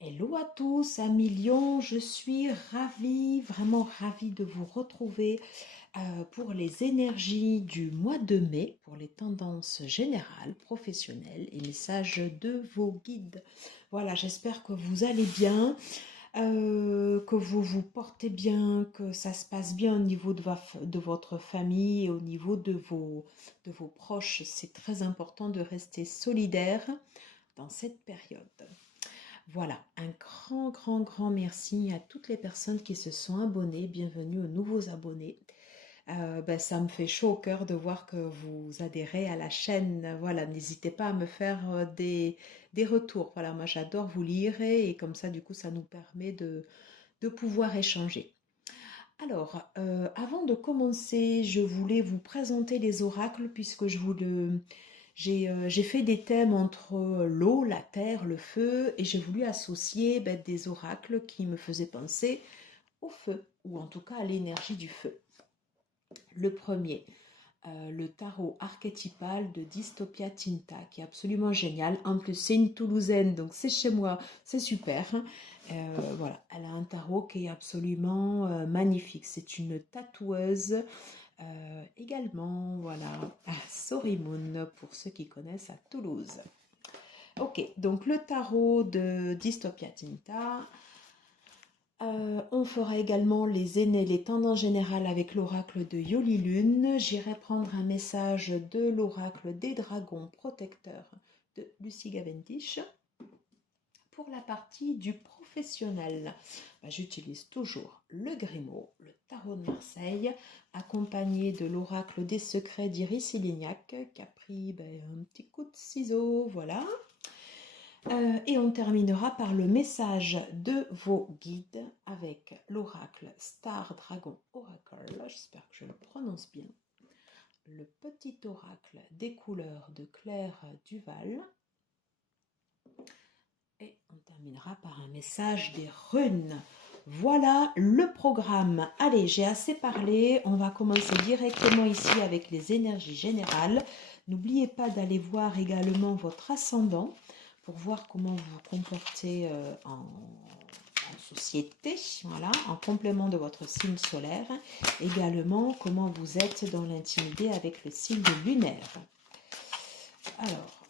Hello à tous, amis Lyon, je suis ravie, vraiment ravie de vous retrouver pour les énergies du mois de mai, pour les tendances générales, professionnelles et messages de vos guides. Voilà, j'espère que vous allez bien, que vous vous portez bien, que ça se passe bien au niveau de votre famille et au niveau de vos proches. C'est très important de rester solidaire dans cette période. Voilà, un grand merci à toutes les personnes qui se sont abonnées. Bienvenue aux nouveaux abonnés. Ça me fait chaud au cœur de voir que vous adhérez à la chaîne. Voilà, n'hésitez pas à me faire des retours. Voilà, moi j'adore vous lire et comme ça, du coup, ça nous permet de pouvoir échanger. Alors, avant de commencer, je voulais vous présenter les oracles puisque j'ai fait des thèmes entre l'eau, la terre, le feu et j'ai voulu associer des oracles qui me faisaient penser au feu ou en tout cas à l'énergie du feu. Le premier, le tarot archétypal de Dystopia Tinta, qui est absolument génial. En plus, c'est une Toulousaine, donc c'est chez moi, c'est super. Voilà, elle a un tarot qui est absolument magnifique. C'est une tatoueuse également, voilà, à Sorimoun, pour ceux qui connaissent à Toulouse. Ok, donc le tarot de Dystopia Tinta. On fera également les tendances générales avec l'oracle de Yoli Lune. J'irai prendre un message de l'oracle des dragons protecteurs de Lucie Cavendish. Pour la partie du professionnel, j'utilise toujours le Grimaud, le tarot de Marseille, accompagné de l'oracle des secrets d'Iris Ilignac, qui a pris un petit coup de ciseau, voilà. Et on terminera par le message de vos guides avec l'oracle Star Dragon Oracle, j'espère que je le prononce bien, le petit oracle des couleurs de Claire Duval, et on terminera par un message des runes. Voilà le programme. Allez, j'ai assez parlé, on va commencer directement ici avec les énergies générales. N'oubliez pas d'aller voir également votre ascendant pour voir comment vous vous comportez en société, voilà, en complément de votre signe solaire. Également, comment vous êtes dans l'intimité avec le signe lunaire. Alors,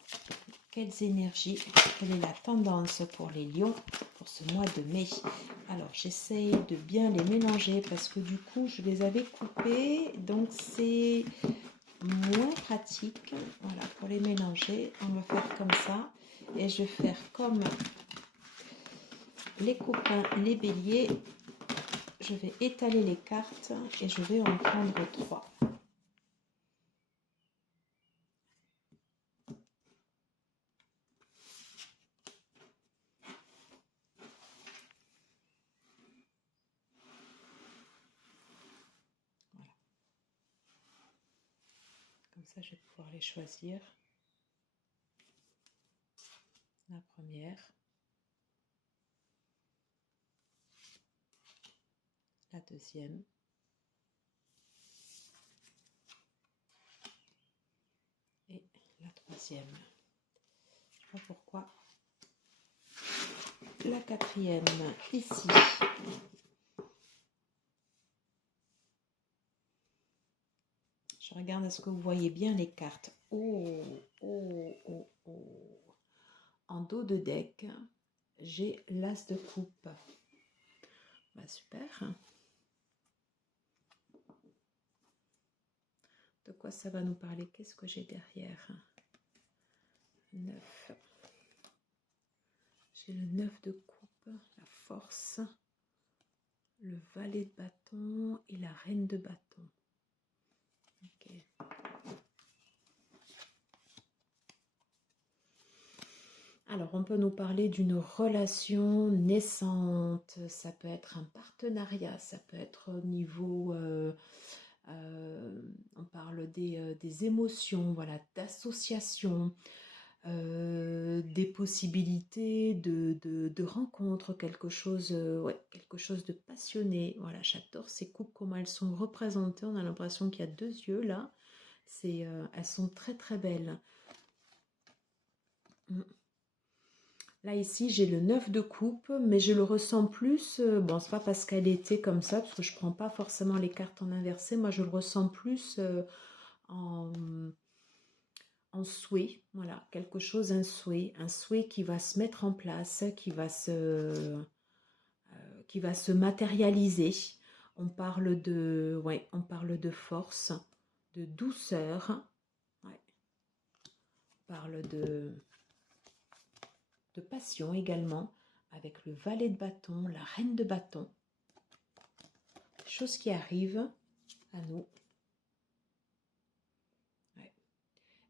quelles énergies, quelle est la tendance pour les lions pour ce mois de mai? Alors, j'essaye de bien les mélanger parce que du coup, je les avais coupés, donc c'est moins pratique. Voilà, pour les mélanger, on va faire comme ça. Et je vais faire comme les copains, les béliers. Je vais étaler les cartes et je vais en prendre 3. Voilà. Comme ça, je vais pouvoir les choisir. La première. La deuxième. Et la troisième. Je ne sais pas pourquoi. La quatrième, ici. Je regarde, est-ce que vous voyez bien les cartes? Oh. En dos de deck, j'ai l'as de coupe. Super. De quoi ça va nous parler? Qu'est-ce que j'ai derrière? 9. J'ai le 9 de coupe, la force, le valet de bâton et la reine de bâton. Ok. Alors, on peut nous parler d'une relation naissante, ça peut être un partenariat, ça peut être au niveau, on parle des émotions, voilà, d'association, des possibilités de rencontres, quelque chose de passionné. Voilà, j'adore ces coupes, comment elles sont représentées. On a l'impression qu'il y a 2 yeux là. Elles sont très très belles. Là, ici, j'ai le 9 de coupe, mais je le ressens plus. Bon, c'est pas parce qu'elle était comme ça, parce que je prends pas forcément les cartes en inversé. Moi, je le ressens plus en, en souhait. Voilà, quelque chose, un souhait qui va se mettre en place, qui va se matérialiser. On parle de, ouais, on parle de force, de douceur. Ouais, on parle de passion également, avec le valet de bâton, la reine de bâton. Choses qui arrivent à nous. Ouais.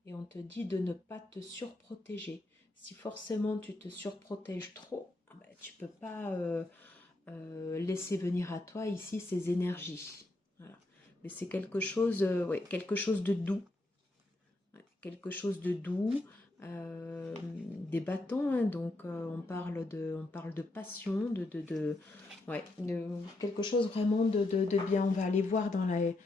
Et on te dit de ne pas te surprotéger. Si forcément tu te surprotèges trop, ben, tu ne peux pas laisser venir à toi ici ces énergies. Voilà. Mais c'est ouais, quelque chose de doux. Ouais, quelque chose de doux. Des bâtons, hein, donc on parle de passion, ouais, de quelque chose vraiment de bien. On va aller voir dans les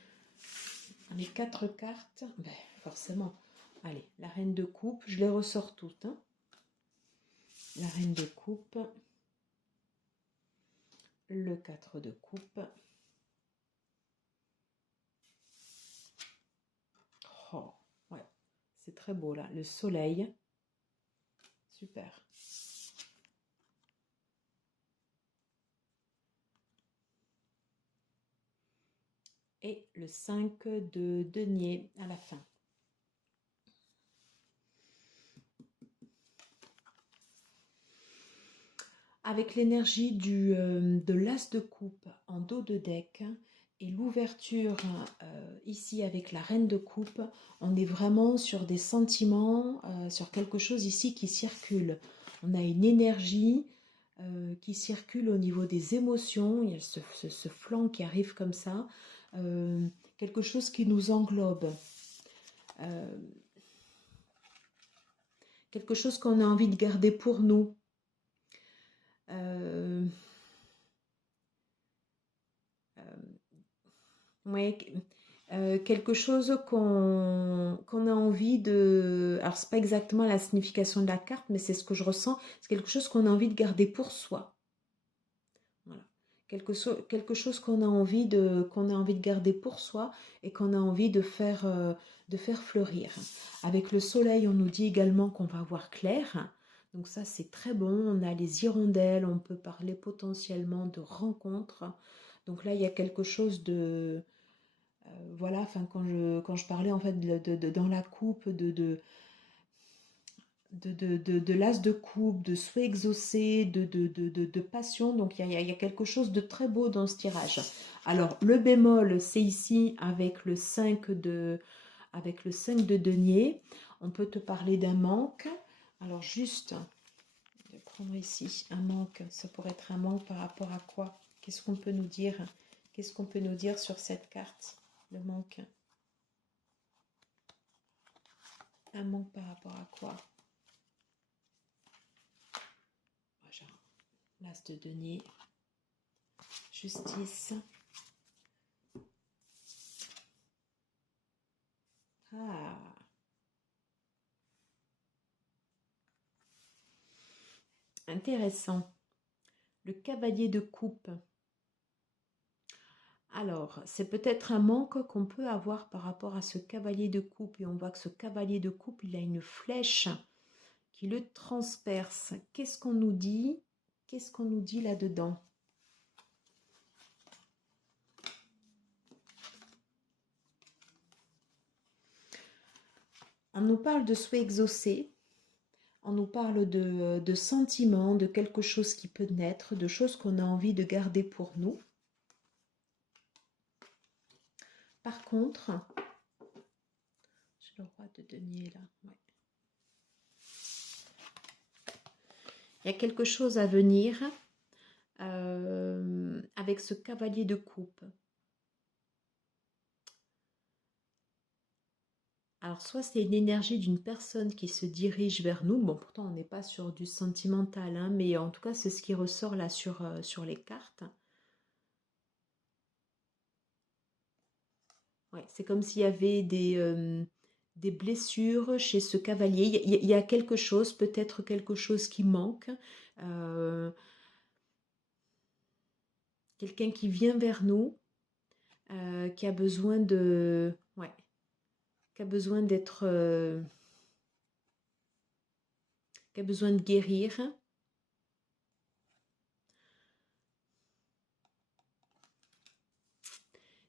4 cartes. Ben, forcément. Allez, la reine de coupe, je les ressors toutes. Hein. La reine de coupe, le 4 de coupe. Oh, ouais, c'est très beau là. Le soleil, super. Et le 5 de denier à la fin. Avec l'énergie de l'as de coupe en dos de deck et l'ouverture ici avec la reine de coupe, on est vraiment sur des sentiments, sur quelque chose ici qui circule. On a une énergie qui circule au niveau des émotions, il y a ce flanc qui arrive comme ça, quelque chose qui nous englobe. Quelque chose qu'on a envie de garder pour nous. Ouais, quelque chose qu'on a envie de... Alors, c'est pas exactement la signification de la carte, mais c'est ce que je ressens. C'est quelque chose qu'on a envie de garder pour soi. Voilà. Quelque chose qu'on a envie de garder pour soi et qu'on a envie de faire fleurir. Avec le soleil, on nous dit également qu'on va voir clair. Donc ça, c'est très bon. On a les hirondelles, on peut parler potentiellement de rencontres. Donc là, il y a quelque chose de... voilà, enfin, quand je parlais en fait dans la coupe de l'as de coupe, de souhait exaucé, de passion. Donc il y a quelque chose de très beau dans ce tirage. Alors le bémol, c'est ici avec le 5 de denier. On peut te parler d'un manque. Alors juste, je vais prendre ici un manque. Ça pourrait être un manque par rapport à quoi? Qu'est-ce qu'on peut nous dire? Qu'est-ce qu'on peut nous dire sur cette carte? Le manque. Un manque par rapport à quoi? L'as de denier, justice. Ah. Intéressant. Le cavalier de coupe. Alors, c'est peut-être un manque qu'on peut avoir par rapport à ce cavalier de coupe. Et on voit que ce cavalier de coupe, il a une flèche qui le transperce. Qu'est-ce qu'on nous dit? Qu'est-ce qu'on nous dit là-dedans? On nous parle de souhait exaucé. On nous parle de sentiments, de quelque chose qui peut naître, de choses qu'on a envie de garder pour nous. Par contre, j'ai le roi de denier là. Ouais. Il y a quelque chose à venir avec ce cavalier de coupe. Alors, soit c'est une énergie d'une personne qui se dirige vers nous. Bon, pourtant, on n'est pas sur du sentimental, hein, mais en tout cas, c'est ce qui ressort là sur les cartes. Ouais, c'est comme s'il y avait des blessures chez ce cavalier. Il y a quelque chose, peut-être quelque chose qui manque. Quelqu'un qui vient vers nous, qui a besoin de... Ouais, qui a besoin d'être... qui a besoin de guérir.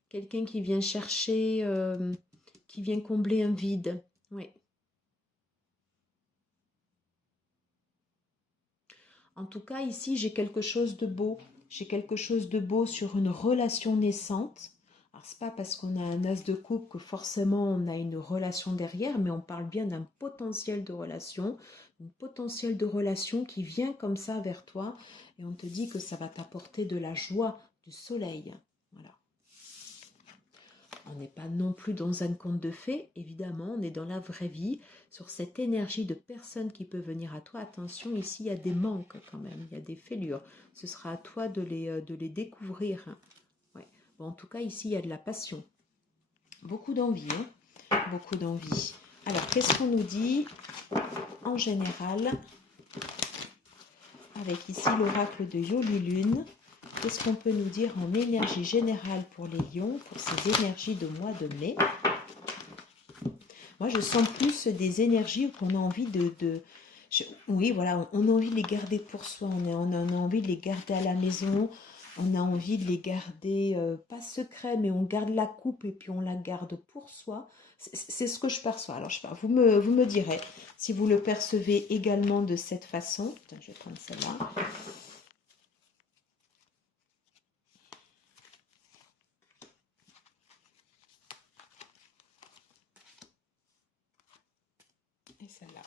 Quelqu'un qui vient chercher, qui vient combler un vide. Oui. En tout cas, ici, j'ai quelque chose de beau. J'ai quelque chose de beau sur une relation naissante. Alors, c'est pas parce qu'on a un as de coupe que forcément on a une relation derrière, mais on parle bien d'un potentiel de relation, une potentiel de relation qui vient comme ça vers toi et on te dit que ça va t'apporter de la joie, du soleil. Voilà. On n'est pas non plus dans un conte de fées, évidemment, on est dans la vraie vie, sur cette énergie de personne qui peut venir à toi. Attention, ici, il y a des manques quand même, il y a des fêlures. Ce sera à toi de les découvrir. Ouais. Bon, en tout cas, ici, il y a de la passion. Beaucoup d'envie, hein, beaucoup d'envie. Alors, qu'est-ce qu'on nous dit en général avec ici l'oracle de Yoli Lune? Qu'est-ce qu'on peut nous dire en énergie générale pour les lions, pour ces énergies de mois de mai? Moi, je sens plus des énergies qu'on a envie oui, voilà, on a envie de les garder pour soi, on a envie de les garder à la maison, on a envie de les garder, pas secret, mais on garde la coupe et puis on la garde pour soi. C'est ce que je perçois. Alors, je sais pas, vous me direz si vous le percevez également de cette façon. Putain, je vais prendre celle-là. Et celle-là.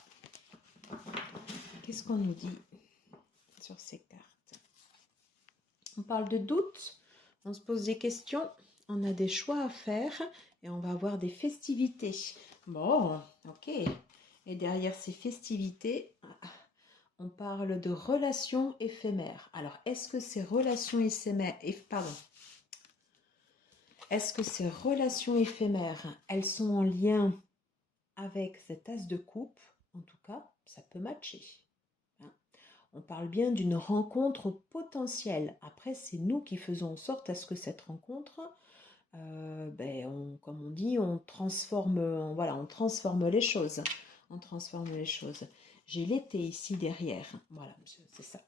Qu'est-ce qu'on nous dit sur ces cartes? On parle de doute, on se pose des questions, on a des choix à faire et on va avoir des festivités. Bon, ok. Et derrière ces festivités, on parle de relations éphémères. Alors, est-ce que ces relations éphémères, est-ce que ces relations éphémères, elles sont en lien avec cet as de coupe? En tout cas, ça peut matcher. On parle bien d'une rencontre potentielle. Après, c'est nous qui faisons en sorte à ce que cette rencontre, comme on dit, on transforme les choses. On transforme les choses. J'ai l'été ici derrière. Voilà, c'est ça.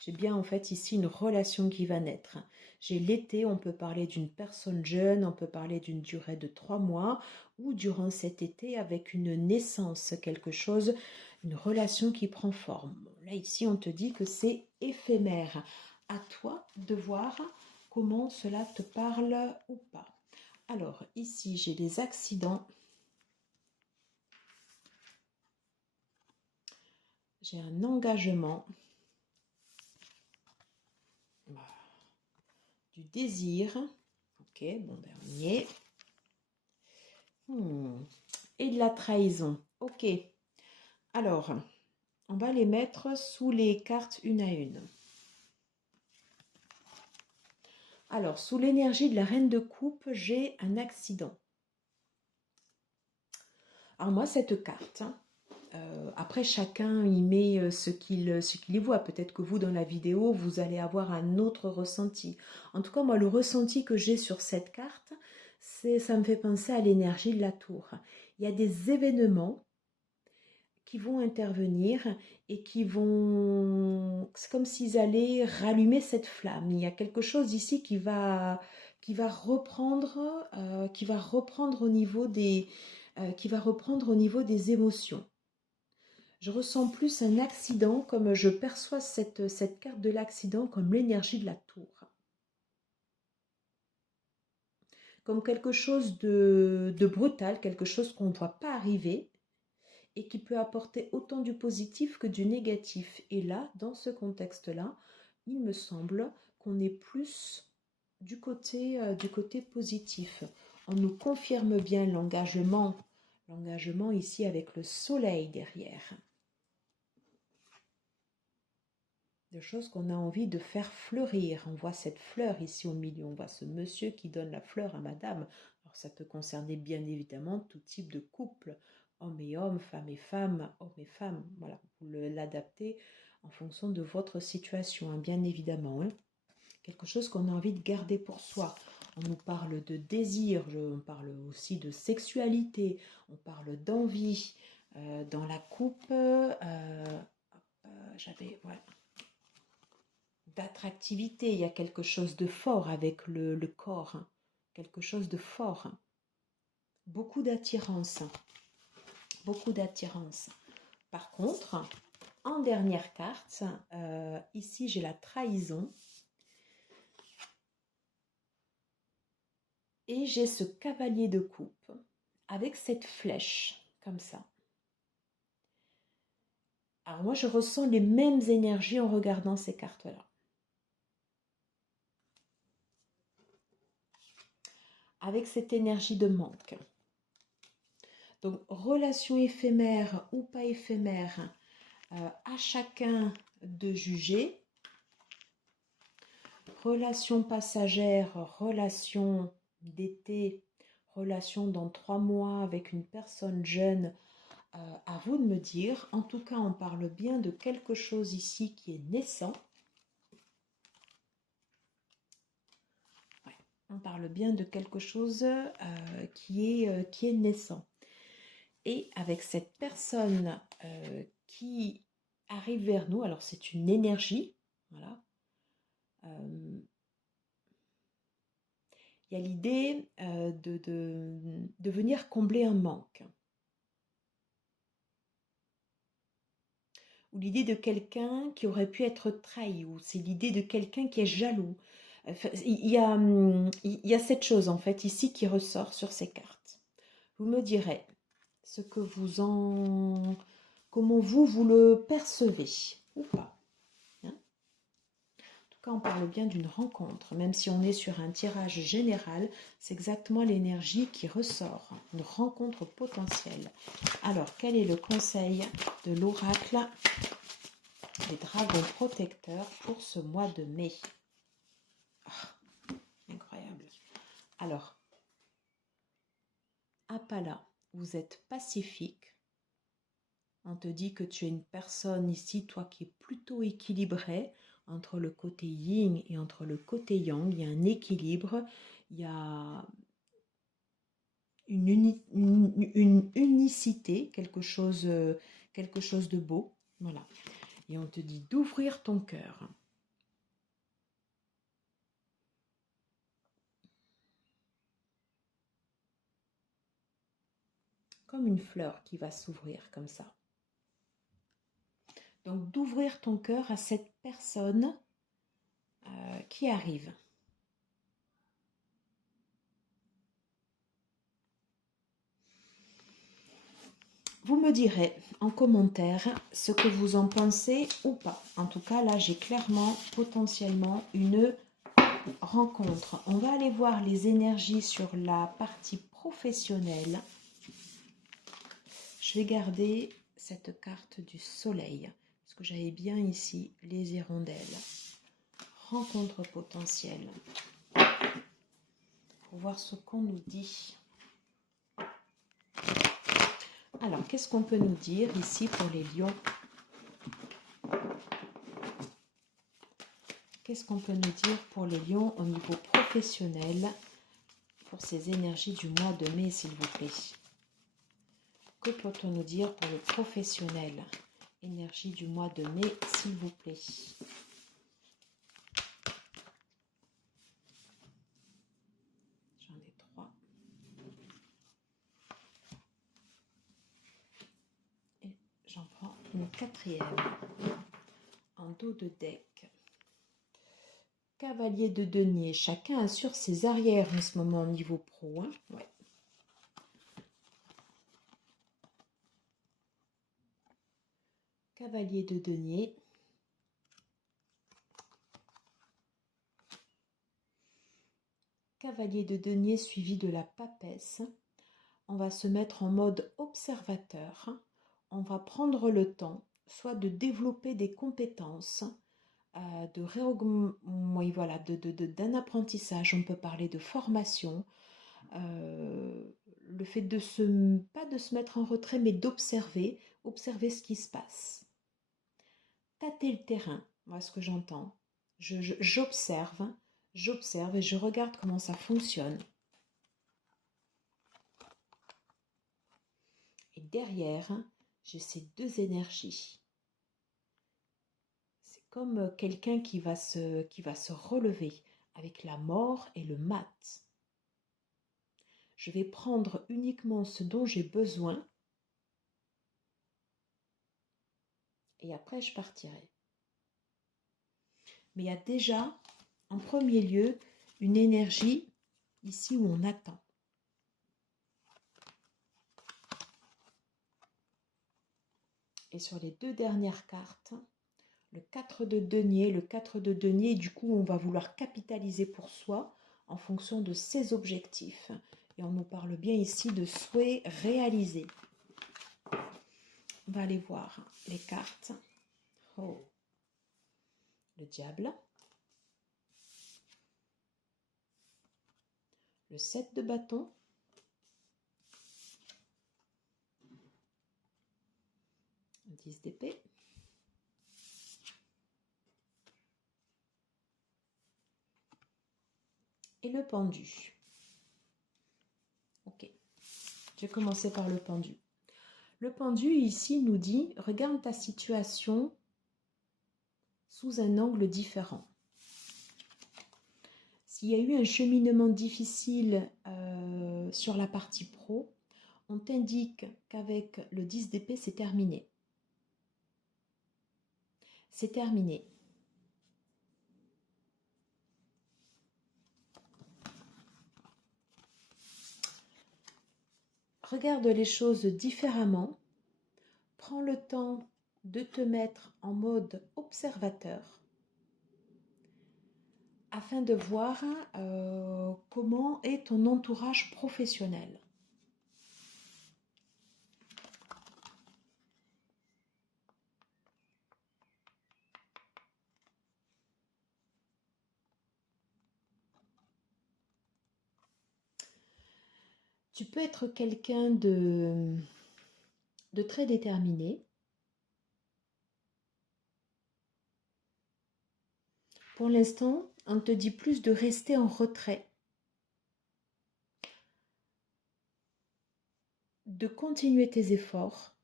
J'ai bien en fait ici une relation qui va naître. J'ai l'été, on peut parler d'une personne jeune, on peut parler d'une durée de 3 mois ou durant cet été avec une naissance, quelque chose, une relation qui prend forme. Là ici, on te dit que c'est éphémère. À toi de voir comment cela te parle ou pas. Alors ici, j'ai des accidents. J'ai un engagement. Du désir. Ok, bon ben on y est. Et de la trahison. Ok. Alors, on va les mettre sous les cartes une à une. Alors, sous l'énergie de la reine de coupe, j'ai un accident. Alors moi, cette carte, après chacun y met ce qu'il y voit. Peut-être que vous, dans la vidéo, vous allez avoir un autre ressenti. En tout cas, moi, le ressenti que j'ai sur cette carte, ça me fait penser à l'énergie de la tour. Il y a des événements qui vont intervenir et qui vont... C'est comme s'ils allaient rallumer cette flamme. Il y a quelque chose ici qui va reprendre au niveau des émotions. Je ressens plus un accident, comme je perçois cette carte de l'accident comme l'énergie de la tour. Comme quelque chose de brutal, quelque chose qu'on ne voit pas arriver et qui peut apporter autant du positif que du négatif. Et là, dans ce contexte-là, il me semble qu'on est plus du côté positif. On nous confirme bien l'engagement ici avec le soleil derrière. De choses qu'on a envie de faire fleurir. On voit cette fleur ici au milieu, on voit ce monsieur qui donne la fleur à madame. Alors ça peut concerner bien évidemment tout type de couple, hommes et hommes, femmes et femmes, hommes et femmes. Voilà, vous l'adaptez en fonction de votre situation, hein, bien évidemment. Hein. Quelque chose qu'on a envie de garder pour soi. On nous parle de désir, on parle aussi de sexualité, on parle d'envie. Dans la coupe, j'avais... Voilà, d'attractivité, il y a quelque chose de fort avec le corps, hein. Quelque chose de fort, hein. Beaucoup d'attirance, beaucoup d'attirance. Par contre, en dernière carte, ici j'ai la trahison et j'ai ce cavalier de coupe avec cette flèche comme ça. Alors moi je ressens les mêmes énergies en regardant ces cartes-là. Avec cette énergie de manque. Donc, relation éphémère ou pas éphémère, à chacun de juger. Relation passagère, relation d'été, relation dans 3 mois avec une personne jeune, à vous de me dire. En tout cas, on parle bien de quelque chose ici qui est naissant. Ouais, on parle bien de quelque chose qui est naissant. Et avec cette personne qui arrive vers nous, alors c'est une énergie, voilà. Il y a l'idée de venir combler un manque. Ou l'idée de quelqu'un qui aurait pu être trahi, ou c'est l'idée de quelqu'un qui est jaloux. Enfin, il y a cette chose en fait ici qui ressort sur ces cartes. Vous me direz ce que comment vous le percevez ou pas. Hein. En tout cas, on parle bien d'une rencontre, même si on est sur un tirage général, c'est exactement l'énergie qui ressort, une rencontre potentielle. Alors, quel est le conseil de l'oracle des dragons protecteurs pour ce mois de mai? Incroyable. Alors, Apala, vous êtes pacifique. On te dit que tu es une personne ici, toi qui es plutôt équilibrée entre le côté yin et entre le côté yang. Il y a un équilibre, il y a une unicité, quelque chose de beau. Voilà. Et on te dit d'ouvrir ton cœur. Comme une fleur qui va s'ouvrir comme ça. Donc d'ouvrir ton cœur à cette personne qui arrive. Vous me direz en commentaire ce que vous en pensez ou pas. En tout cas, là, j'ai clairement, potentiellement, une rencontre. On va aller voir les énergies sur la partie professionnelle. Je vais garder cette carte du soleil, parce que j'avais bien ici les hirondelles. Rencontre potentielle. Pour voir ce qu'on nous dit. Alors, qu'est-ce qu'on peut nous dire ici pour les lions? Qu'est-ce qu'on peut nous dire pour les lions au niveau professionnel pour ces énergies du mois de mai, s'il vous plaît? Que peut-on nous dire pour le professionnel? Énergie du mois de mai, s'il vous plaît. J'en ai 3. Et j'en prends une 4e. En dos de deck. Cavalier de denier. Chacun assure ses arrières en ce moment au niveau pro. Hein, ouais. Cavalier de denier. Cavalier de denier suivi de la papesse. On va se mettre en mode observateur. On va prendre le temps, soit de développer des compétences, d'un apprentissage. On peut parler de formation. le fait de pas de se mettre en retrait, mais d'observer, observer ce qui se passe. Tâter le terrain, moi ce que j'entends. J'observe et je regarde comment ça fonctionne. Et derrière, j'ai ces deux énergies. C'est comme quelqu'un qui va se relever avec la mort et le mat. Je vais prendre uniquement ce dont j'ai besoin et après je partirai. Mais il y a déjà, en premier lieu, une énergie ici où on attend. Et sur les deux dernières cartes, le 4 de denier, du coup, on va vouloir capitaliser pour soi en fonction de ses objectifs. Et on nous parle bien ici de souhaits réalisés. On va aller voir les cartes. Oh. Le diable. Le 7 de bâton. Le 10 d'épée. Et le pendu. Ok. Je vais commencer par le pendu. Le pendu ici nous dit, regarde ta situation sous un angle différent. S'il y a eu un cheminement difficile sur la partie pro, on t'indique qu'avec le 10 d'épée, c'est terminé. C'est terminé. Regarde les choses différemment. Prends le temps de te mettre en mode observateur afin de voir comment est ton entourage professionnel. Tu peux être quelqu'un de très déterminé. Pour l'instant, on te dit plus de rester en retrait, de continuer tes efforts,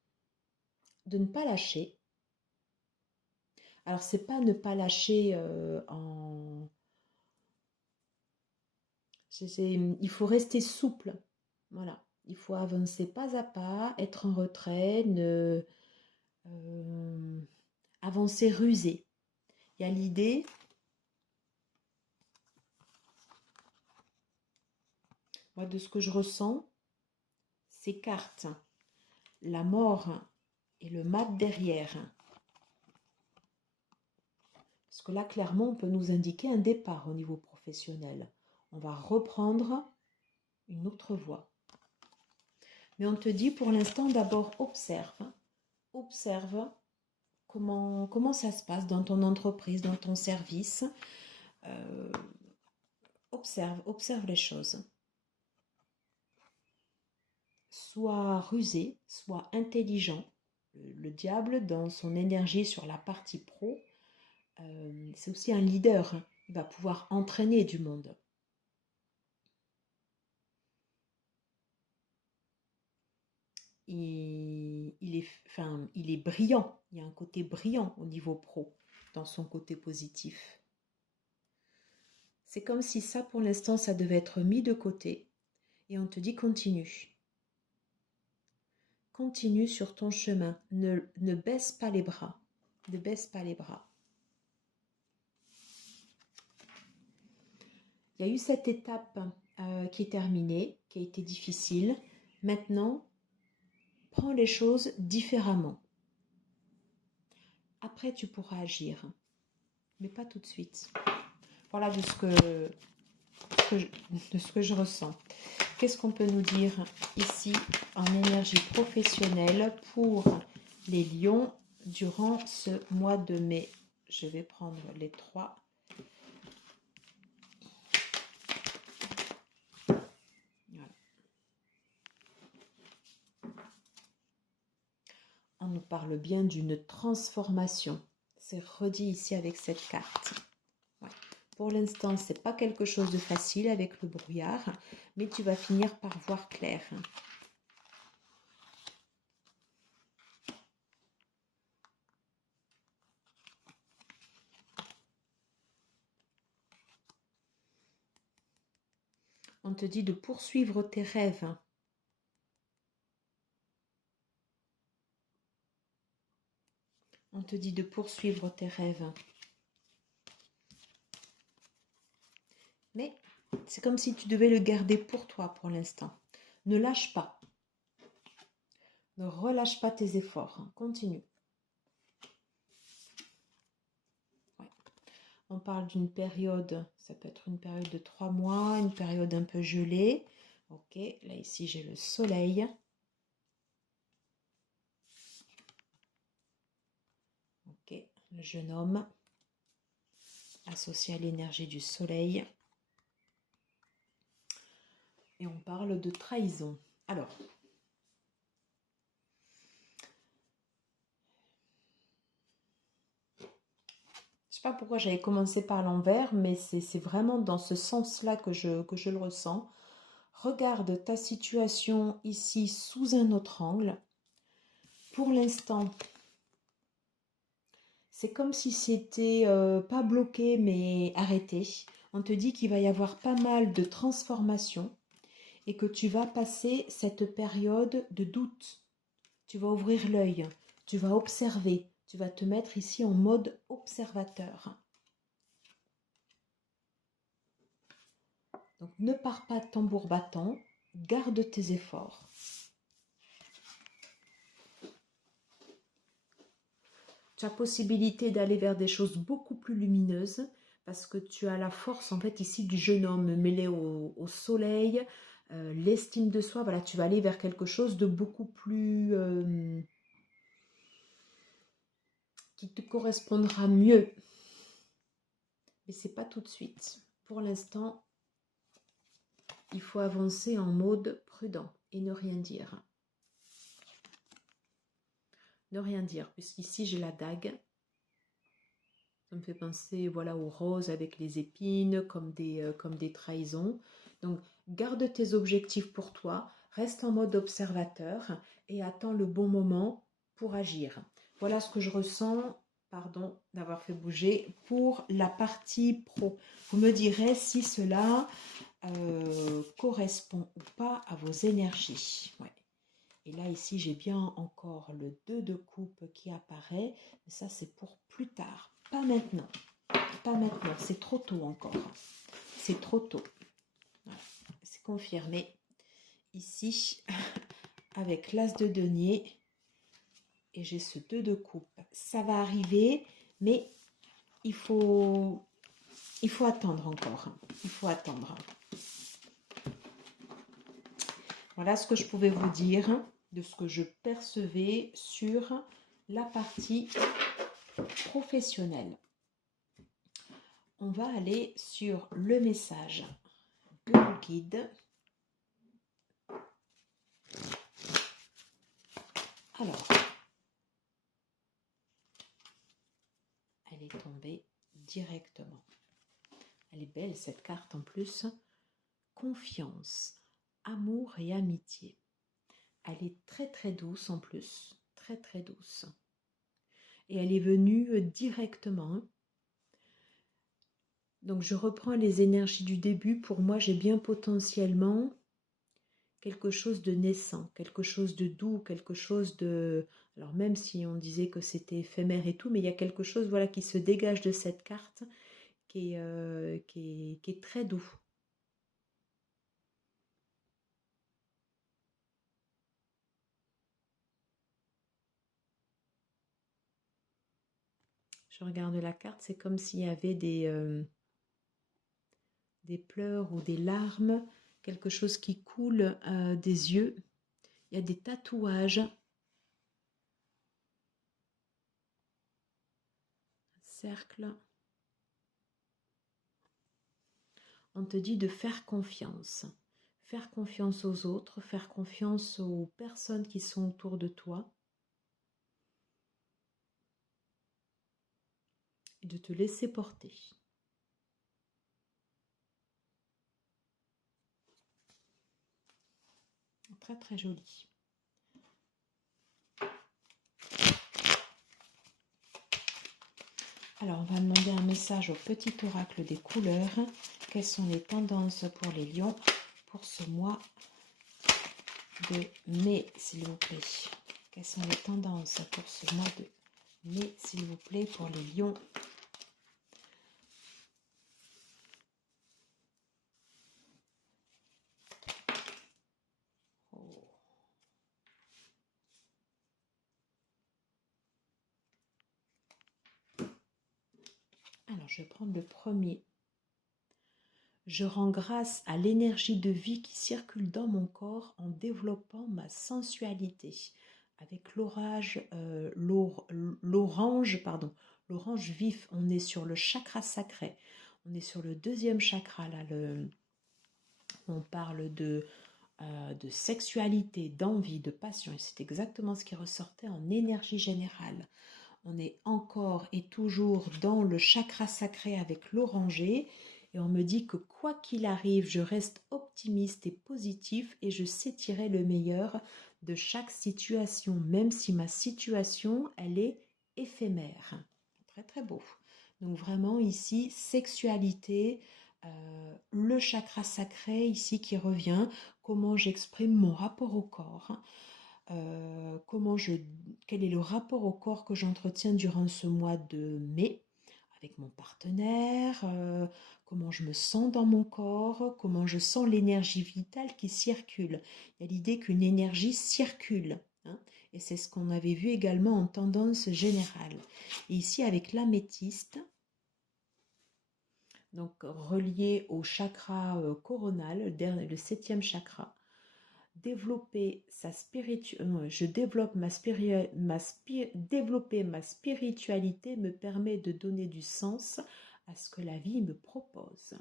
de ne pas lâcher. Alors, c'est pas ne pas lâcher il faut rester souple. Voilà. Il faut avancer pas à pas, être en retrait, avancer rusé. Il y a l'idée, moi, de ce que je ressens, ces cartes, la mort et le mat derrière. Parce que là, clairement, on peut nous indiquer un départ au niveau professionnel. On va reprendre une autre voie. Mais on te dit pour l'instant, d'abord, observe. Observe comment ça se passe dans ton entreprise, dans ton service. Observe les choses. Sois rusé, sois intelligent. Le diable, dans son énergie sur la partie pro, c'est aussi un leader. Il va pouvoir entraîner du monde. Il est brillant. Il y a un côté brillant au niveau pro, dans son côté positif. C'est comme si ça, pour l'instant, ça devait être mis de côté. Et on te dit continue. Continue sur ton chemin. Ne baisse pas les bras. Ne baisse pas les bras. Il y a eu cette étape qui est terminée, qui a été difficile. Maintenant, prends les choses différemment. Après, tu pourras agir, mais pas tout de suite. Voilà de ce que je ressens. Qu'est-ce qu'on peut nous dire ici en énergie professionnelle pour les lions durant ce mois de mai? Je vais prendre les 3. Voilà. parle bien d'une transformation. C'est redit ici avec cette carte. Ouais. Pour l'instant, ce n'est pas quelque chose de facile avec le brouillard, mais tu vas finir par voir clair. On te dit de poursuivre tes rêves. On te dit de poursuivre tes rêves. Mais c'est comme si tu devais le garder pour toi pour l'instant. Ne lâche pas. Ne relâche pas tes efforts. Continue. Ouais. On parle d'une période, ça peut être une période de 3 mois, une période un peu gelée. Ok, là ici j'ai le soleil. Ok, le jeune homme associé à l'énergie du soleil. Et on parle de trahison. Alors, je ne sais pas pourquoi j'avais commencé par l'envers, mais c'est vraiment dans ce sens-là que je le ressens. Regarde ta situation ici sous un autre angle. Pour l'instant, c'est comme si c'était pas bloqué, mais arrêté. On te dit qu'il va y avoir pas mal de transformations et que tu vas passer cette période de doute. Tu vas ouvrir l'œil, tu vas observer, tu vas te mettre ici en mode observateur. Donc ne pars pas tambour battant, garde tes efforts. Tu as possibilité d'aller vers des choses beaucoup plus lumineuses parce que tu as la force en fait ici du jeune homme mêlé au soleil, l'estime de soi. Voilà, tu vas aller vers quelque chose de beaucoup plus qui te correspondra mieux. Mais c'est pas tout de suite. Pour l'instant, il faut avancer en mode prudent et ne rien dire. Ne rien dire, puisqu'ici j'ai la dague. Ça me fait penser voilà, aux roses avec les épines, comme des trahisons. Donc, garde tes objectifs pour toi, reste en mode observateur et attends le bon moment pour agir. Voilà ce que je ressens, pardon d'avoir fait bouger, pour la partie pro. Vous me direz si cela correspond ou pas à vos énergies. Ouais. Et là, ici, j'ai bien encore le 2 de coupe qui apparaît. Mais ça, c'est pour plus tard. Pas maintenant. Pas maintenant. C'est trop tôt encore. C'est trop tôt. Voilà. C'est confirmé. Ici, avec l'as de denier. Et j'ai ce 2 de coupe. Ça va arriver, mais il faut attendre encore. Il faut attendre. Voilà ce que je pouvais vous dire de ce que je percevais sur la partie professionnelle. On va aller sur le message de mon guide. Alors, elle est tombée directement. Elle est belle cette carte en plus. Confiance, amour et amitié. Elle est très très douce en plus, très très douce. Et elle est venue directement. Donc je reprends les énergies du début. Pour moi, j'ai bien potentiellement quelque chose de naissant, quelque chose de doux, quelque chose de... Alors même si on disait que c'était éphémère et tout, mais il y a quelque chose voilà, qui se dégage de cette carte qui est très doux. Je regarde la carte, c'est comme s'il y avait des pleurs ou des larmes, quelque chose qui coule des yeux. Il y a des tatouages. Cercle. On te dit de faire confiance. Faire confiance aux autres, faire confiance aux personnes qui sont autour de toi. et de te laisser porter. Très très joli. Alors, on va demander un message au petit oracle des couleurs. Quelles sont les tendances pour les lions pour ce mois de mai, s'il vous plaît? Quelles sont les tendances pour ce mois de mai, s'il vous plaît, pour les lions? Oh. Alors, je vais prendre le premier. Je rends grâce à l'énergie de vie qui circule dans mon corps en développant ma sensualité. Avec l'orange, l'orange vif, on est sur le chakra sacré. On est sur le deuxième chakra, là, on parle de sexualité, d'envie, de passion. Et c'est exactement ce qui ressortait en énergie générale. On est encore et toujours dans le chakra sacré avec l'oranger. Et on me dit que quoi qu'il arrive, je reste optimiste et positif et je sais tirer le meilleur de chaque situation, même si ma situation, elle est éphémère. Très très beau. Donc vraiment ici, sexualité, le chakra sacré ici qui revient, comment j'exprime mon rapport au corps, quel est le rapport au corps que j'entretiens durant ce mois de mai avec mon partenaire, comment je me sens dans mon corps, comment je sens l'énergie vitale qui circule. Il y a l'idée qu'une énergie circule, hein, et c'est ce qu'on avait vu également en tendance générale. Et ici avec l'améthyste, donc relié au chakra coronal, le septième chakra, développer développer ma spiritualité me permet de donner du sens à ce que la vie me propose.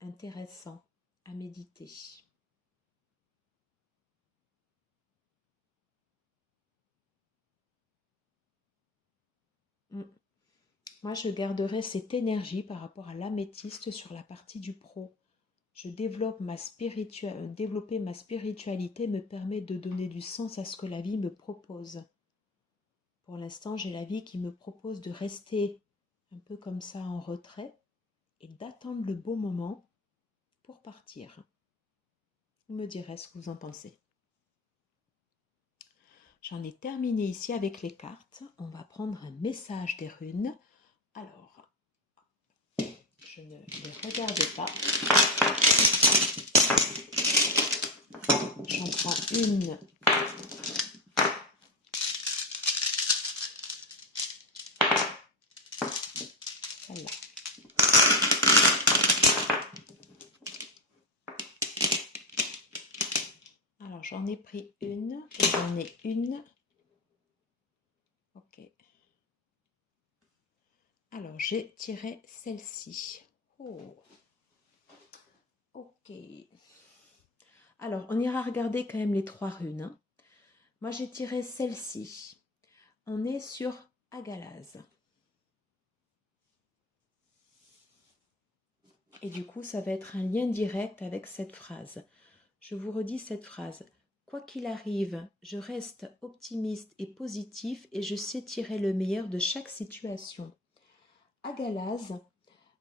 Intéressant à méditer. Moi, je garderai cette énergie par rapport à l'améthyste sur la partie du pro. Développer ma spiritualité me permet de donner du sens à ce que la vie me propose. Pour l'instant, j'ai la vie qui me propose de rester un peu comme ça en retrait et d'attendre le bon moment pour partir. Vous me direz ce que vous en pensez. J'en ai terminé ici avec les cartes. On va prendre un message des runes. Alors, je ne les regarde pas. J'en prends une. Celle-là. Alors, j'en ai pris une et j'en ai une. Ok. Alors, j'ai tiré celle-ci. Oh. Ok. Alors, on ira regarder quand même les trois runes. Hein. Moi, j'ai tiré celle-ci. On est sur Agalaz. Et du coup, ça va être un lien direct avec cette phrase. Je vous redis cette phrase. Quoi qu'il arrive, je reste optimiste et positif et je sais tirer le meilleur de chaque situation. Agalaz,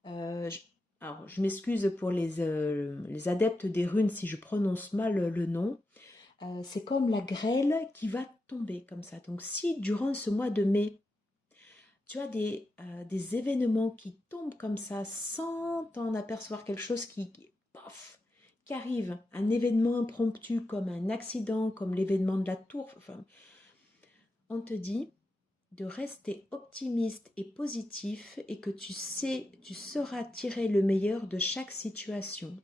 alors je m'excuse pour les adeptes des runes si je prononce mal le nom. C'est comme la grêle qui va tomber comme ça. Donc si durant ce mois de mai, tu as des événements qui tombent comme ça sans t'en apercevoir, quelque chose paf, qui arrive, un événement impromptu comme un accident, comme l'événement de la tour, enfin, on te dit de rester optimiste et positif et que tu sauras tirer le meilleur de chaque situation.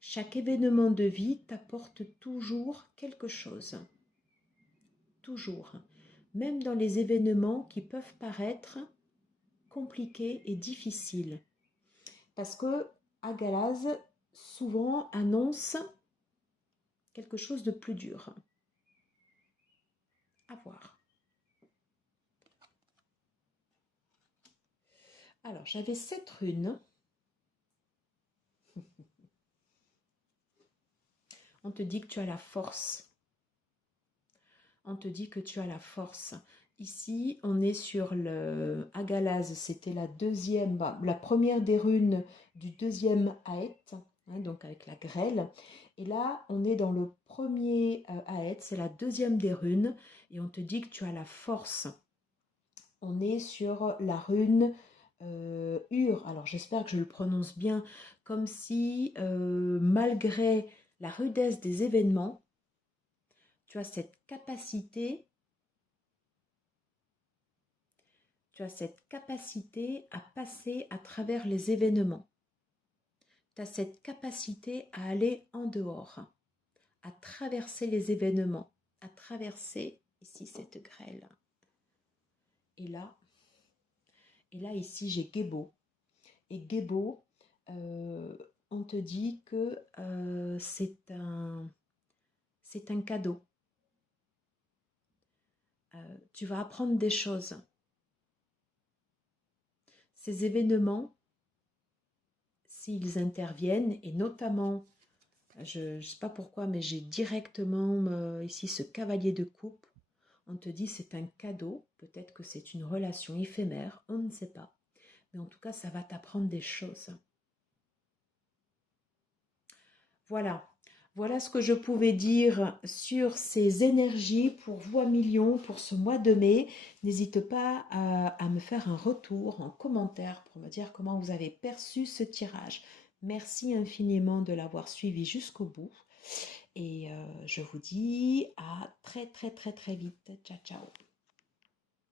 Chaque événement de vie t'apporte toujours quelque chose. Toujours. Même dans les événements qui peuvent paraître compliqués et difficiles. Parce que Agalaz souvent annonce quelque chose de plus dur. À voir. Alors, j'avais cette rune. On te dit que tu as la force. On te dit que tu as la force. Ici, on est sur le Agalaz, c'était la deuxième, la première des runes du deuxième Aet, hein, donc avec la grêle. Et là, on est dans le premier Aet, c'est la deuxième des runes, et on te dit que tu as la force. On est sur la rune Ur. Alors, j'espère que je le prononce bien, comme si, malgré la rudesse des événements, tu as cette capacité à passer à travers les événements. Tu as cette capacité à aller en dehors, à traverser les événements, à traverser ici cette grêle. Et là ici, j'ai Gébo. Et Gébo, on te dit que c'est un cadeau. Tu vas apprendre des choses. Ces événements, s'ils interviennent, et notamment, je ne sais pas pourquoi, mais j'ai directement ici ce cavalier de coupe. On te dit c'est un cadeau, peut-être que c'est une relation éphémère, on ne sait pas. Mais en tout cas, ça va t'apprendre des choses. Voilà. Voilà ce que je pouvais dire sur ces énergies pour vous à millions pour ce mois de mai. N'hésite pas à me faire un retour en commentaire pour me dire comment vous avez perçu ce tirage. Merci infiniment de l'avoir suivi jusqu'au bout. Et je vous dis à très très très très vite. Ciao ciao.